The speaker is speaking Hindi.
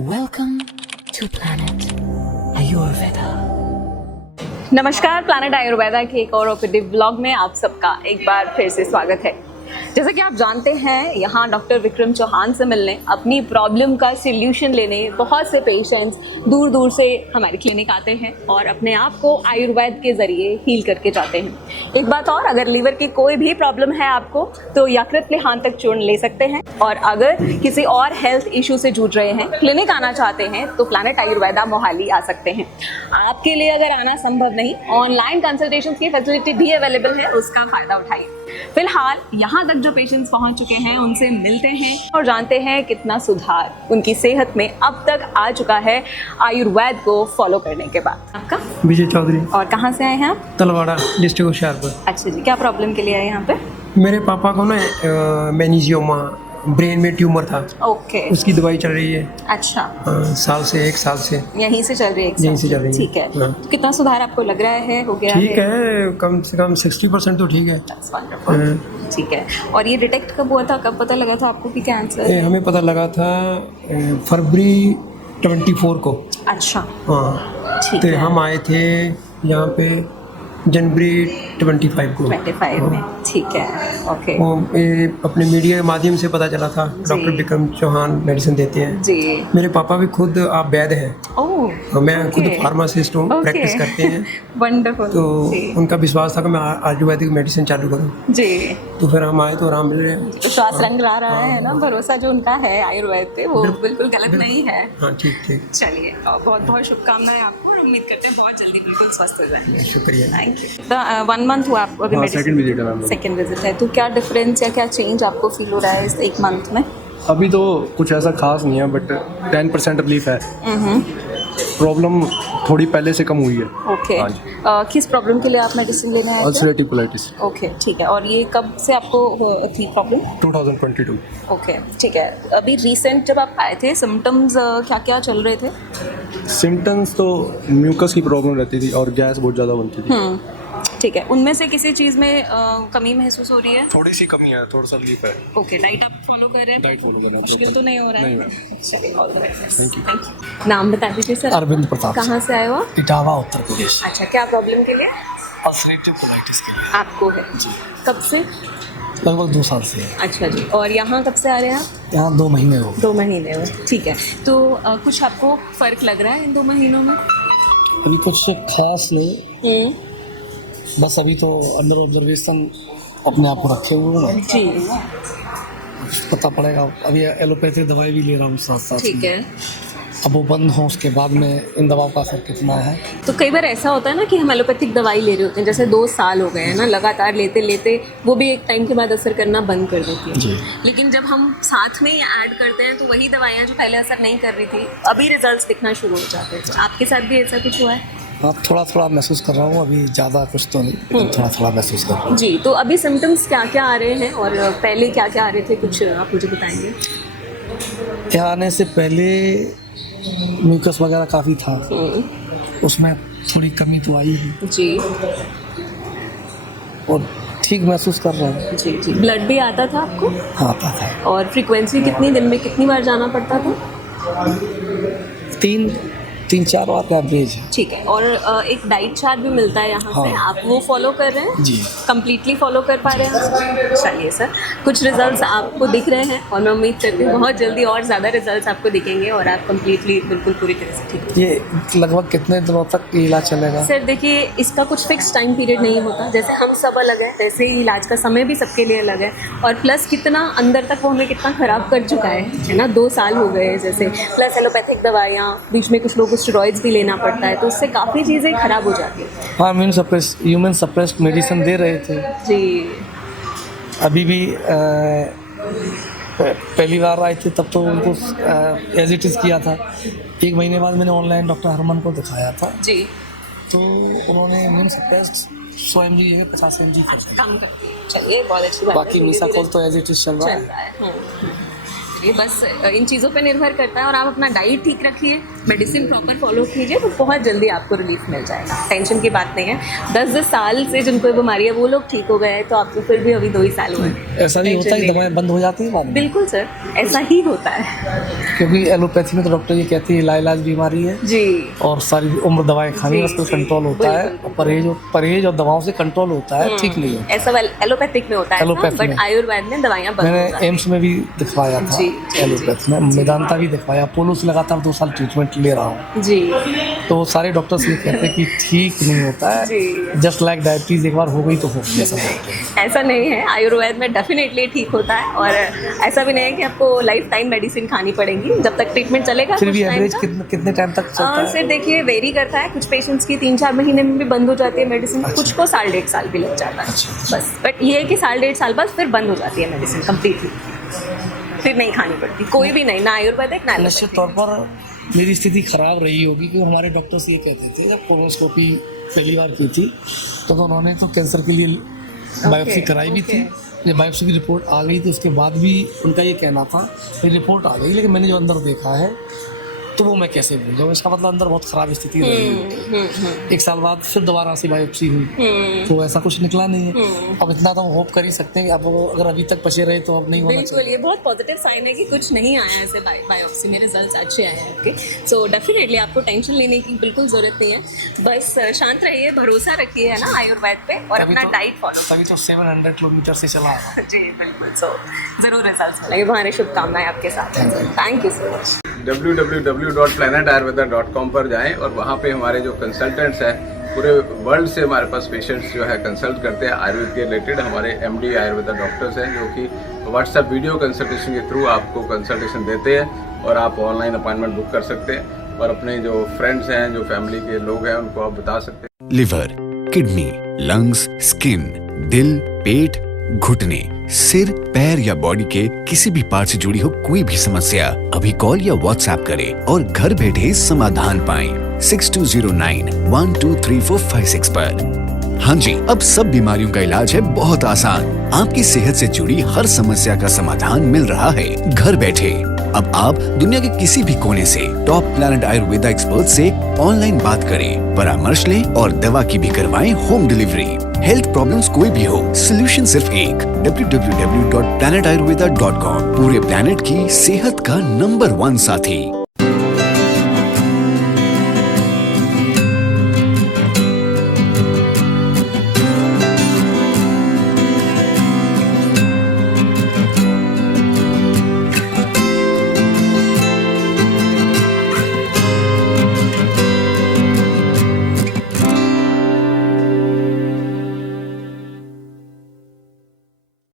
Welcome to Planet Ayurveda. नमस्कार, प्लानट आयुर्वेदा के एक और ओपीडी ब्लॉग में आप सबका एक बार फिर से स्वागत है। जैसा कि आप जानते हैं, यहाँ डॉक्टर विक्रम चौहान से मिलने, अपनी प्रॉब्लम का सल्यूशन लेने बहुत से पेशेंट्स दूर दूर से हमारी क्लिनिक आते हैं और अपने आप को आयुर्वेद के ज़रिए हील करके जाते हैं। एक बात और, अगर लीवर की कोई भी प्रॉब्लम है आपको तो यकृत लेहांतक चूर्ण ले सकते हैं, और अगर किसी और हेल्थ इशू से जूझ रहे हैं, क्लिनिक आना चाहते हैं तो प्लानट आयुर्वेदा मोहाली आ सकते हैं। आपके लिए अगर आना संभव नहीं, ऑनलाइन कंसल्टेशन की फैसिलिटी भी अवेलेबल है, उसका फ़ायदा उठाइए। फिलहाल यहाँ तक जो पेशेंट्स पहुँच चुके हैं उनसे मिलते हैं और जानते हैं कितना सुधार उनकी सेहत में अब तक आ चुका है आयुर्वेद को फॉलो करने के बाद। आपका? विजय चौधरी। और कहाँ से आए हैं आप? तलवाड़ा डिस्ट्रिक्ट होशियारपुर। अच्छा जी, क्या प्रॉब्लम के लिए आए यहाँ पे? मेरे पापा को ना मेनिजियोमा, ब्रेन में ट्यूमर था। ओके, उसकी दवाई चल रही है। अच्छा, एक साल से यहीं से चल रही है? यहीं से चल रही है। ठीक है। हाँ। तो कितना सुधार आपको लग रहा है, हो गया ठीक है, कम से कम 60% तो ठीक है। That's wonderful. ठीक है। और ये डिटेक्ट कब हुआ था, कब पता लगा था आपको कि कैंसर? हमें पता लगा था फरवरी 24 को। अच्छा, हाँ, ठीक तो है। हम आए थे यहाँ पे जनवरी 25 को। 25 में, ठीक है। ओके वो अपने मीडिया के माध्यम से पता चला था, डॉक्टर विक्रम चौहान मेडिसिन देते हैं जी। मेरे पापा भी खुद आप वैद्य हैं। ओह, मैं खुद फार्मासिस्ट हूँ, प्रैक्टिस करते हैं। वंडरफुल। तो उनका विश्वास था कि मैं आयुर्वेदिक मेडिसिन चालू करूँ। जी, तो फिर हम आए तो आराम मिल रहे हैं। विश्वास रंग ला रहा है ना, भरोसा जो उनका है आयुर्वेद पे वो बिल्कुल गलत नहीं है। हाँ, ठीक ठीक। चलिए, बहुत बहुत शुभकामनाएं आपको, उम्मीद करते हैं बहुत जल्दी बिल्कुल स्वस्थ हो जाएंगे। शुक्रिया। Thank you. 1 मंथ हुआ आपको अभी? सेकंड विजिट है मैम। सेकंड विजिट है, तो क्या डिफरेंस या क्या चेंज आपको फील हो रहा है इस 1 मंथ में? अभी तो कुछ ऐसा खास नहीं है, बट 10% रिलीफ है। प्रॉब्लम थोड़ी पहले से कम हुई है। ओके। हाँ जी। किस प्रॉब्लम के लिए आप मेडिसिन लेने आए थे? Ulcerative colitis. ओके, ठीक है। और ये कब से आपको थी प्रॉब्लम? 2022। ओके, ठीक है। अभी रिसेंट जब आप आए थे, सिम्टम्स क्या क्या चल रहे थे? सिम्टम्स तो म्यूकस की प्रॉब्लम रहती थी और गैस बहुत ज़्यादा बनती थी। ठीक है। उनमें से किसी चीज़ में कमी महसूस हो रही है? थोड़ी सी कमी है, थोड़ा सा रिलीफ है। ओके, डाइट आप फॉलो कर रहे हैं? डाइट फॉलो करना मुश्किल तो नहीं हो रहा है? नहीं मैम। चलिए, all the best. Thank you. नाम बता दीजिए सर। अरविंद प्रताप। कहाँ से आए हो आप? इटावा उत्तर प्रदेश। अच्छा, क्या प्रॉब्लम के लिए अल्सरेटिव कोलाइटिस के लिए आपको है? कब से? लगभग 2 साल से है। अच्छा जी। और यहाँ कब से आ रहे हैं आप? यहाँ 2 महीने हो गए। 2 महीने हुए, ठीक है। तो कुछ आपको फ़र्क लग रहा है इन 2 महीनों में? अभी कुछ खास नहीं, बस अभी तो अंडर ऑब्जर्वेशन अपने आप को रखे हुए हैं। जी, पता पड़ेगा। अभी एलोपैथिक दवाई भी ले रहा हूँ साथ साथ। ठीक है। अब वो बंद हो, उसके बाद में इन दवाओं का असर कितना है। तो कई बार ऐसा होता है ना कि हम एलोपैथिक दवाई ले रहे होते हैं, जैसे 2 साल हो गए हैं ना लगातार लेते लेते, वो भी एक टाइम के बाद असर करना बंद कर देती है। जी। लेकिन जब हम साथ में ही ऐड करते हैं तो वही दवाइयाँ जो पहले असर नहीं कर रही थी, अभी रिजल्ट्स दिखना शुरू हो जाते हैं। तो आपके साथ भी ऐसा कुछ हुआ है? हाँ, थोड़ा थोड़ा महसूस कर रहा हूँ, अभी ज़्यादा कुछ तो नहीं, लेकिन थोड़ा थोड़ा महसूस कर रहा हूँ। जी। तो अभी सिम्टम्स क्या क्या आ रहे हैं और पहले क्या क्या आ रहे थे, कुछ आप मुझे बताएंगे? यहाँ आने से पहले म्यूकस वगैरह काफ़ी था, उसमें थोड़ी कमी तो आई ही जी और ठीक महसूस कर रहा हूँ। जी जी। ब्लड भी आता था आपको? हाँ, आता था। और फ्रीक्वेंसी कितनी, दिन में कितनी बार जाना पड़ता था? 3-4 बार का एवरेज है। ठीक है। और एक डाइट चार्ट भी मिलता है यहाँ से, आप वो फॉलो कर रहे हैं? जी। कंप्लीटली फॉलो कर पा रहे हैं? चलिए सर, कुछ रिजल्ट्स आपको दिख रहे हैं और मैं उम्मीद करती हूँ बहुत जल्दी और ज़्यादा रिजल्ट्स आपको दिखेंगे और आप कंप्लीटली बिल्कुल पूरी तरह से ठीक हो। ये लगभग कितने दिनों तक ये इलाज चलेगा? सर देखिए, इसका कुछ फिक्स टाइम पीरियड नहीं होता, जैसे हम सब अलग हैं वैसे ही इलाज का समय भी सबके लिए अलग है। और प्लस कितना अंदर तक वो हमें कितना ख़राब कर चुका है ना, 2 साल हो गए जैसे, प्लस एलोपैथिक दवाइयाँ, बीच में कुछ लोगों को स्टेरॉइड्स भी लेना पड़ता है, तो उससे काफ़ी चीज़ें ख़राब हो जाती हैं। हाँ, ह्यूमन सप्रेस्ड मेडिसिन दे रहे थे। जी। अभी भी पहली बार आए थे तब तो उनको एज इट इज़ किया था। 1 महीने बाद मैंने ऑनलाइन डॉक्टर हरमन को दिखाया था, जी। तो उन्होंने ह्यूमन सप्रेस्ड 100 mg 50 mg कर दिया। कम कर, चलिए बहुत अच्छी बात है। बाकी मीसाकोल तो एज इट इज़ चल रहा है। ये बस इन चीज़ों पे निर्भर करता है और आप अपना डाइट ठीक रखिए, मेडिसिन प्रॉपर फॉलो कीजिए तो बहुत जल्दी आपको रिलीफ मिल जाएगा, टेंशन की बात नहीं है। 10-10 साल से जिनको ये बीमारी है वो लोग ठीक हो गए हैं, तो आपको फिर भी अभी 2 ही साल हुए हैं। ऐसा नहीं होता है दवाएं बंद हो जाती हैं बाद में? बिल्कुल सर, ऐसा ही होता है क्योंकि एलोपैथी में तो डॉक्टर ये कहते हैं लाइलाज बीमारी है जी। और सारी उम्र दवाएं खानी है, उस पर कंट्रोल होता है। परहेज और दवाओं से कंट्रोल होता है, ठीक नहीं है। ऐसा एलोपैथिक में होता है, एलोपैथी बट में। आयुर्वेद में दवाइयाँ बंद हो मैंने जाती हैं। एम्स में भी दिखवाया था जी, एलोपैथी में, मेदांता भी दिखवाया, अपोलो से लगातार 2 साल ट्रीटमेंट ले रहा हूँ। जी तो सारे डॉक्टर्स ये कहते हैं कि ठीक नहीं होता है, जी। जस्ट लाइक डायबिटीज, एक बार हो गई तो हो गई, ऐसा बोलते हैं। ऐसा नहीं है, आयुर्वेद में डेफिनेटली ठीक होता है, और ऐसा भी नहीं है कि आपको लाइफ टाइम मेडिसिन खानी पड़ेगी, जब तक ट्रीटमेंट चलेगा। फिर कुछ भी time एवरेज का- कितने टाइम तक चलता है? सर देखिए वेरी करता है, कुछ पेशेंट्स की 3-4 महीने में भी बंद हो जाती है मेडिसिन, कुछ को 1.5 साल भी लग जाता है बस। बट ये है कि 1.5 साल बाद फिर बंद हो जाती है मेडिसिन कम्प्लीटली, फिर नहीं खानी पड़ती कोई भी नहीं, ना आयुर्वेदिक ना निश्चित एलोपैथिक। तौर पर मेरी स्थिति खराब रही होगी, क्योंकि हमारे डॉक्टर्स ये कहते थे, जब कोलोनोस्कोपी पहली बार की थी तो उन्होंने तो कैंसर के लिए बायोप्सी कराई भी थी। जब बायोप्सी की रिपोर्ट आ गई तो उसके बाद भी उनका ये कहना था कि रिपोर्ट आ गई, लेकिन मैंने जो अंदर देखा है तो वो मैं कैसे भूल जाऊँ, इसका मतलब अंदर बहुत ख़राब स्थिति रही। 1 साल बाद फिर दोबारा से बायोप्सी हुई तो ऐसा कुछ निकला नहीं है। अब इतना तो हम होप कर ही सकते हैं कि अब अगर अभी तक बचे रहे तो अब नहीं होना बिल्कुल, ये बहुत पॉजिटिव साइन है कि कुछ नहीं आया है ऐसे बायोप्सी में, रिजल्ट्स अच्छे आए हैं आपके। सो डेफिनेटली आपको टेंशन लेने की बिल्कुल ज़रूरत नहीं है, बस शांत रहिए, भरोसा रखिए है ना आयुर्वेद पे, और अपना डाइट फॉलो। तभी तो 700 किलोमीटर से चला आ रहा हूँ। जी बिल्कुल, सो ज़रूर रिजल्ट्स मिलेंगे, हमारी शुभकामनाएं आपके साथ हैं sir. Thank you so much. www.planetayurveda.com पर जाएं और वहाँ पे हमारे जो कंसल्टेंट्स हैं पूरे वर्ल्ड से हमारे पास पेशेंट्स जो है कंसल्ट करते हैं आयुर्वेद के रिलेटेड। हमारे MD आयुर्वेदा डॉक्टर्स हैं जो कि व्हाट्सएप वीडियो कंसल्टेशन के थ्रू आपको कंसल्टेशन देते हैं और आप ऑनलाइन अपॉइंटमेंट बुक कर सकते हैं और अपने जो फ्रेंड्स हैं, जो फैमिली के लोग हैं, उनको आप बता सकते हैं। लिवर, किडनी, लंग्स, स्किन, दिल, पेट, घुटने, सिर, पैर या बॉडी के किसी भी पार्ट से जुड़ी हो कोई भी समस्या, अभी कॉल या व्हाट्सएप करें और घर बैठे समाधान पाएं 6209123456 पर। हाँ जी, अब सब बीमारियों का इलाज है बहुत आसान। आपकी सेहत से जुड़ी हर समस्या का समाधान मिल रहा है घर बैठे। अब आप दुनिया के किसी भी कोने से टॉप प्लैनेट आयुर्वेदा एक्सपर्ट से ऑनलाइन बात करें, परामर्श लें और दवा की भी करवाएं होम डिलीवरी। हेल्थ प्रॉब्लम्स कोई भी हो, सोल्यूशन सिर्फ एक, www.planetayurveda.com। पूरे प्लैनेट की सेहत का नंबर 1 साथी।